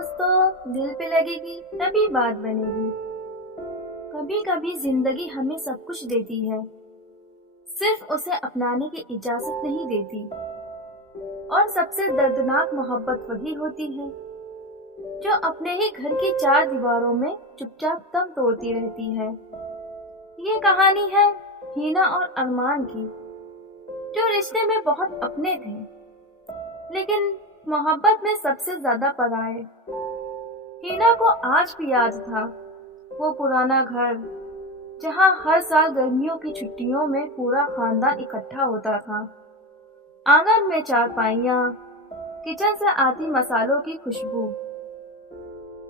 दोस्त तो दिल पे लगेगी तभी बात बनेगी। कभी कभी जिंदगी हमें सब कुछ देती है, सिर्फ उसे अपनाने की इजाजत नहीं देती। और सबसे दर्दनाक मोहब्बत वही होती है जो अपने ही घर की चार दीवारों में चुपचाप दम तोड़ती रहती है। ये कहानी है हीना और अरमान की, जो रिश्ते में बहुत अपने थे लेकिन मोहब्बत में सबसे ज्यादा पराए। हीना को आज भी याद था वो पुराना घर जहाँ हर साल गर्मियों की छुट्टियों में पूरा खानदान इकट्ठा होता था। आंगन में चारपाइयाँ, किचन से आती मसालों की खुशबू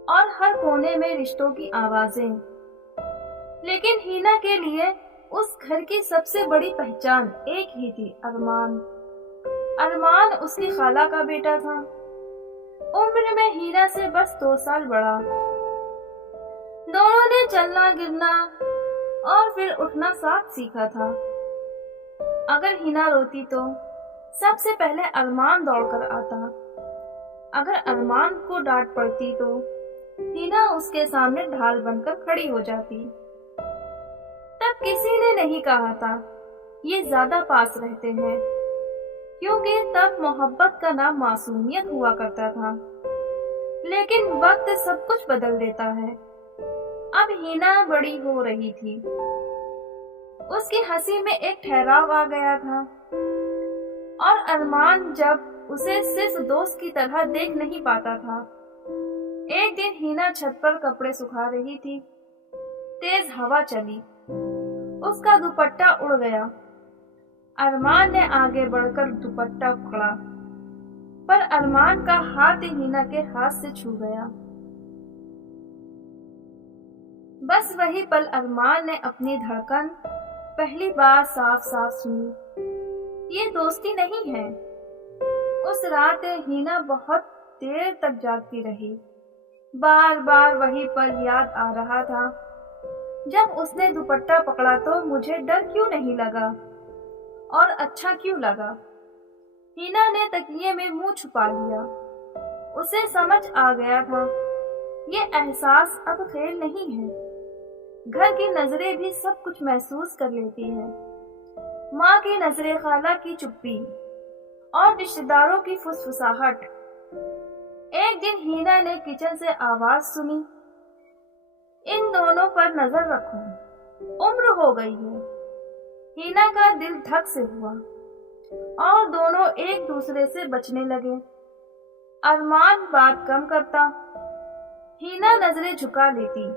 और हर कोने में रिश्तों की आवाजें। लेकिन हीना के लिए उस घर की सबसे बड़ी पहचान एक ही थी, अरमान। अरमान उसकी खाला का बेटा था, उम्र में हीना से बस 2 साल बड़ा। दोनों ने चलना गिरना और फिर उठना साथ सीखा था। अगर हीना रोती तो सबसे पहले अरमान दौड़कर आता। अगर अरमान को डांट पड़ती तो हीना उसके सामने ढाल बनकर खड़ी हो जाती। तब किसी ने नहीं कहा था ये ज्यादा पास रहते हैं, क्योंकि तब मोहब्बत का नाम मासूमियत हुआ करता था। लेकिन वक्त सब कुछ बदल देता है। अब हीना बड़ी हो रही थी, उसकी हंसी में एक ठहराव आ गया था। और अरमान जब उसे सिर्फ दोस्त की तरह देख नहीं पाता था। एक दिन हीना छत पर कपड़े सुखा रही थी, तेज हवा चली, उसका दुपट्टा उड़ गया। अरमान ने आगे बढ़कर दुपट्टा पकड़ा, पर अरमान का हाथ हीना के हाथ से छू गया। बस वही पल अरमान ने अपनी धड़कन पहली बार साफ साफ सुनी। ये दोस्ती नहीं है। उस रात हीना बहुत देर तक जागती रही। बार बार वही पल याद आ रहा था। जब उसने दुपट्टा पकड़ा तो मुझे डर क्यों नहीं लगा और अच्छा क्यों लगा। हीना ने तकिए में मुंह छुपा लिया। उसे समझ आ गया था ये एहसास अब खेल नहीं है। घर की नजरें भी सब कुछ महसूस कर लेती है। माँ की नजरें, खाला की चुप्पी और रिश्तेदारों की फुसफुसाहट। एक दिन हीना ने किचन से आवाज सुनी, इन दोनों पर नजर रखो, उम्र हो गई है। हीना का दिल धक से हुआ और दोनों एक दूसरे से बचने लगे। अरमान बात कम करता, हीना नजरें झुका लेती।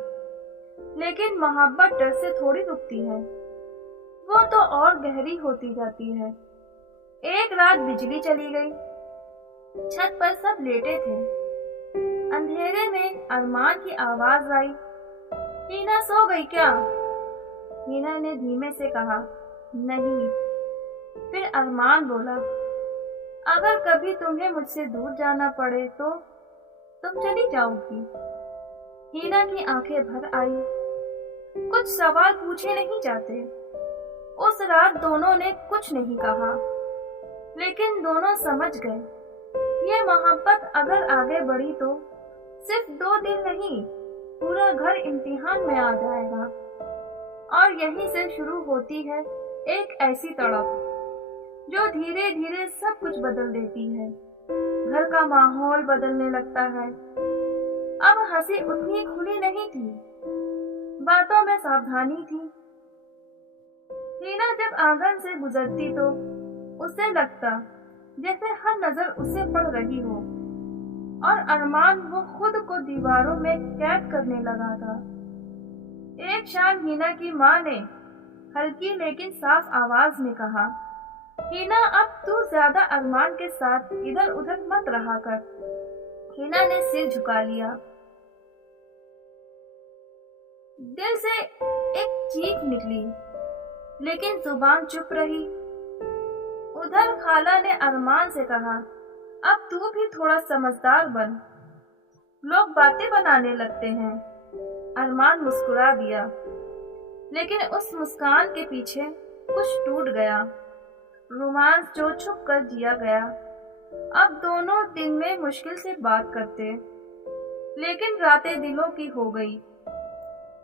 लेकिन मोहब्बत डर से थोड़ी रुकती है, वो तो और गहरी होती जाती है। एक रात बिजली चली गई, छत पर सब लेटे थे। अंधेरे में अरमान की आवाज आई, हीना सो गई क्या? हीना ने धीमे से कहा, नहीं। फिर अरमान बोला, अगर कभी तुम्हें मुझसे दूर जाना पड़े तो तुम चली जाओगी? हीना की आंखें भर आई। कुछ सवाल पूछे नहीं जाते। उस रात दोनों ने कुछ नहीं कहा, लेकिन दोनों समझ गए ये मोहब्बत अगर आगे बढ़ी तो सिर्फ 2 दिन नहीं, पूरा घर इम्तिहान में आ जाएगा। और यहीं से शुरू होती है एक ऐसी तड़प जो धीरे धीरे सब कुछ बदल देती है। घर का माहौल बदलने लगता है। अब हंसी उतनी खुली नहीं थी, बातों में सावधानी थी। हीना जब आंगन से गुजरती तो उसे लगता जैसे हर नजर उसे पड़ रही हो। और अरमान वो खुद को दीवारों में कैद करने लगा था। एक शाम हीना की माँ ने हल्की लेकिन साफ आवाज में कहा, हीना अब तू ज्यादा अरमान के साथ इधर उधर मत रहा कर। हीना ने सिर झुका लिया। दिल से एक चीख निकली, लेकिन जुबान चुप रही। उधर खाला ने अरमान से कहा, अब तू भी थोड़ा समझदार बन, लोग बातें बनाने लगते हैं। अरमान मुस्कुरा दिया, लेकिन उस मुस्कान के पीछे कुछ टूट गया। रोमांस जो छुप कर जिया गया, अब दोनों दिन में मुश्किल से बात करते। लेकिन रातें दिलों की हो गई।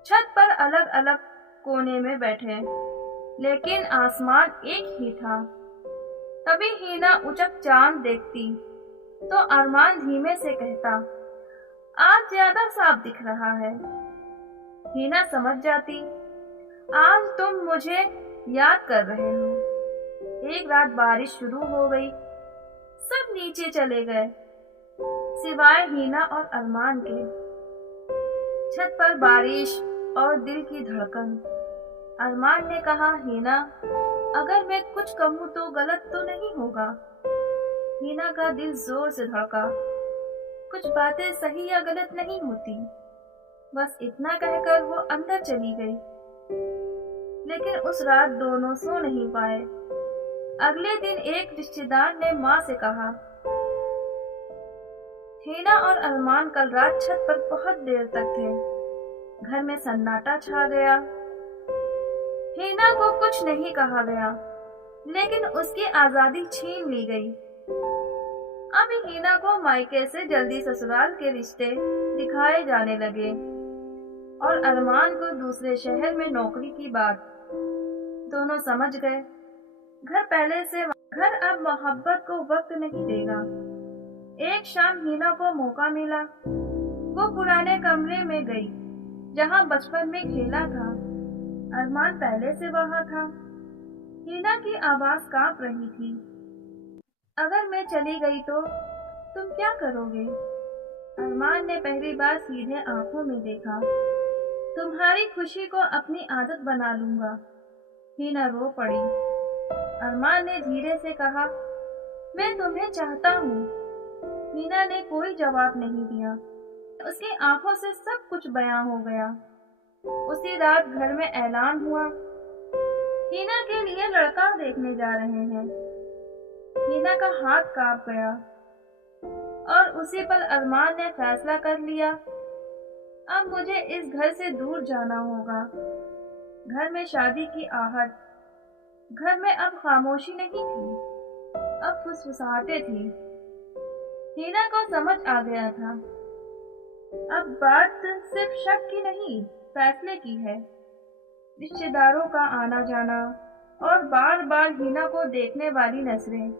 छत पर अलग अलग कोने में बैठे, लेकिन आसमान एक ही था। तभी हीना उचक चांद देखती तो अरमान धीमे से कहता, आज ज्यादा साफ दिख रहा है। हीना समझ जाती, आज तुम मुझे याद कर रहे हो। एक रात बारिश शुरू हो गई। सब नीचे चले गए, सिवाय हीना और अरमान के। छत पर बारिश और दिल की धड़कन। अरमान ने कहा, हीना, अगर मैं कुछ कहूँ तो गलत तो नहीं होगा? हीना का दिल जोर से धड़का। कुछ बातें सही या गलत नहीं होती। बस इतना कहकर वो अंदर चली गई। लेकिन उस रात दोनों सो नहीं पाए। अगले दिन एक रिश्तेदार ने माँ से कहा, हीना और अरमान कल रात छत पर बहुत देर तक थे। घर में सन्नाटा छा गया। हीना को कुछ नहीं कहा गया, लेकिन उसकी आजादी छीन ली गई। अब हीना को मायके से जल्दी ससुराल के रिश्ते दिखाए जाने लगे और अरमान को दूसरे शहर में नौकरी की बात। दोनों समझ गए, घर अब मोहब्बत को वक्त नहीं देगा। एक शाम हीना को मौका मिला। वो पुराने कमरे में गई जहां बचपन में खेला था। अरमान पहले से वहां था। हीना की आवाज कांप रही थी। अगर मैं चली गई तो तुम क्या करोगे? अरमान ने पहली बार सीधे आंखों में देखा। तुम्हारी खुशी को अपनी आदत बना लूंगा। हीना रो पड़ी। अरमान ने धीरे से कहा, मैं तुम्हें चाहता हूँ। हीना ने कोई जवाब नहीं दिया। उसकी आंखों से सब कुछ बयां हो गया। उसी रात घर में ऐलान हुआ, हीना के लिए लड़का देखने जा रहे हैं। हीना का हाथ कांप गया और उसी पल अरमान ने फैसला कर लिया, अब मुझे इस घर से दूर जाना होगा। घर में शादी की आहट। घर में अब खामोशी नहीं थी, अब फुसफुसाहटें थी। हीना को समझ आ गया था, अब बात सिर्फ शक की नहीं, फैसले की है। रिश्तेदारों का आना जाना और बार बार हीना को देखने वाली नजरें,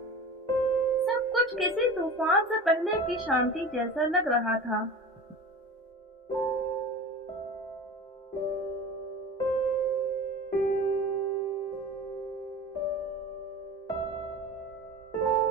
सब कुछ किसी तूफान से पहले की शांति जैसा लग रहा था।